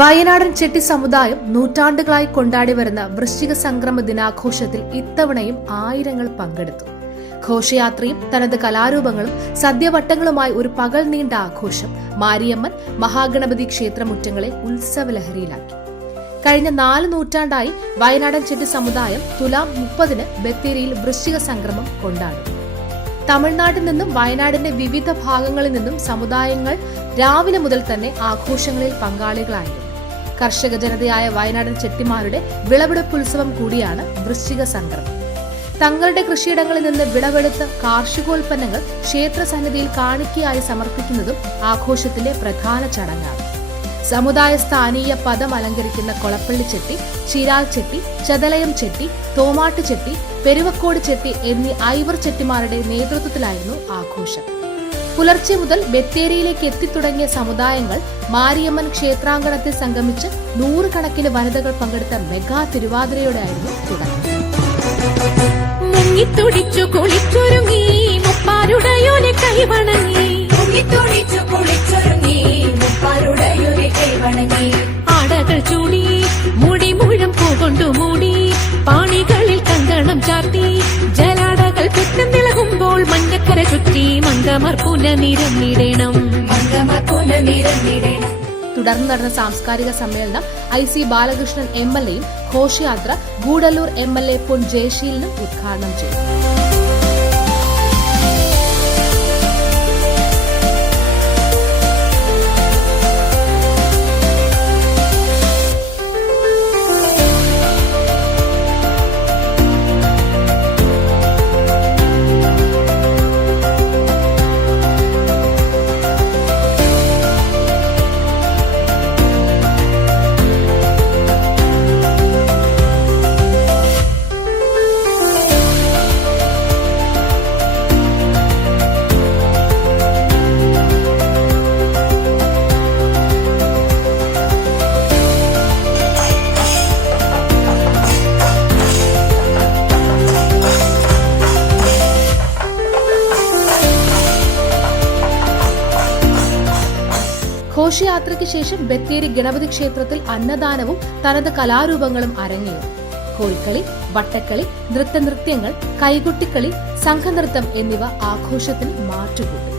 വയനാടൻ ചെട്ടി സമുദായം നൂറ്റാണ്ടുകളായി കൊണ്ടാടി വരുന്ന വൃശ്ചിക സംക്രമ ദിനാഘോഷത്തിൽ ഇത്തവണയും ആയിരങ്ങൾ പങ്കെടുത്തു. ഘോഷയാത്രയും തനത് കലാരൂപങ്ങളും സദ്യവട്ടങ്ങളുമായി ഒരു പകൽ നീണ്ട ആഘോഷം മാരിയമ്മൻ മഹാഗണപതി ക്ഷേത്രമുറ്റങ്ങളെ ഉത്സവലഹരിയിലാക്കി. കഴിഞ്ഞ 4 നൂറ്റാണ്ടായി വയനാടൻ ചെട്ടി സമുദായം തുലാം 30-ന് ബത്തേരിയിൽ വൃശ്ചിക സംക്രമം കൊണ്ടാടും. തമിഴ്നാട്ടിൽ നിന്നും വയനാടിന്റെ വിവിധ ഭാഗങ്ങളിൽ നിന്നും സമുദായങ്ങൾ രാവിലെ മുതൽ തന്നെ ആഘോഷങ്ങളിൽ പങ്കാളികളായിരുന്നു. കർഷക ജനതയായ വയനാടൻ ചെട്ടിമാരുടെ വിളവെടുപ്പുത്സവം കൂടിയാണ് വൃശ്ചിക സംക്രമം. തങ്ങളുടെ കൃഷിയിടങ്ങളിൽ നിന്ന് വിളവെടുത്ത കാർഷികോൽപ്പന്നങ്ങൾ ക്ഷേത്രസന്നിധിയിൽ കാണിക്കയായി സമർപ്പിക്കുന്നതും ആഘോഷത്തിലെ പ്രധാന ചടങ്ങാണ്. സമുദായ സ്ഥാനീയ പദം അലങ്കരിക്കുന്ന കൊളപ്പള്ളി ചെട്ടി, ചിരാൽ ചെട്ടി, ചതലയം ചെട്ടി, തോമാട്ട് ചെട്ടി, പെരുവക്കോട് ചെട്ടി എന്നീ ഐവർ ചെട്ടിമാരുടെ നേതൃത്വത്തിലായിരുന്നു ആഘോഷം. പുലർച്ചെ മുതൽ ബത്തേരിയിലേക്ക് എത്തിത്തുടങ്ങിയ സമുദായങ്ങൾ മാരിയമ്മൻ ക്ഷേത്രാങ്കണത്തിൽ സംഗമിച്ച് 100 കണക്കിന് വനിതകൾ പങ്കെടുത്ത മെഗാ തിരുവാതിരയോടെയായിരുന്നു തുടക്കം. ആടകൾ ചൂടി മുടി മുഴം പൂകൊണ്ടു മൂടി പാണികളിൽ കങ്കണം ചാർത്തി ജലാടകൾ കുറ്റം തിളകുമ്പോൾ മഞ്ഞക്കര ചുറ്റി മങ്കമർ പുനനിരന്നിടണം. തുടർന്ന് നടന്ന സാംസ്കാരിക സമ്മേളനം IC ബാലകൃഷ്ണൻ MLA യും ഘോഷയാത്ര ഗൂഡല്ലൂർ MLA പൊൻ ജയശീലനും ഉദ്ഘാടനം ചെയ്തു. ഘോഷയാത്രയ്ക്ക് ശേഷം ബത്തേരി ഗണപതി ക്ഷേത്രത്തിൽ അന്നദാനവും തനത് കലാരൂപങ്ങളും അരങ്ങേറി. കോൽക്കളി, വട്ടക്കളി, നൃത്തങ്ങൾ, കൈകൊട്ടിക്കളി, സംഘനൃത്തം എന്നിവ ആഘോഷത്തിന് മാറ്റുകൂട്ടി.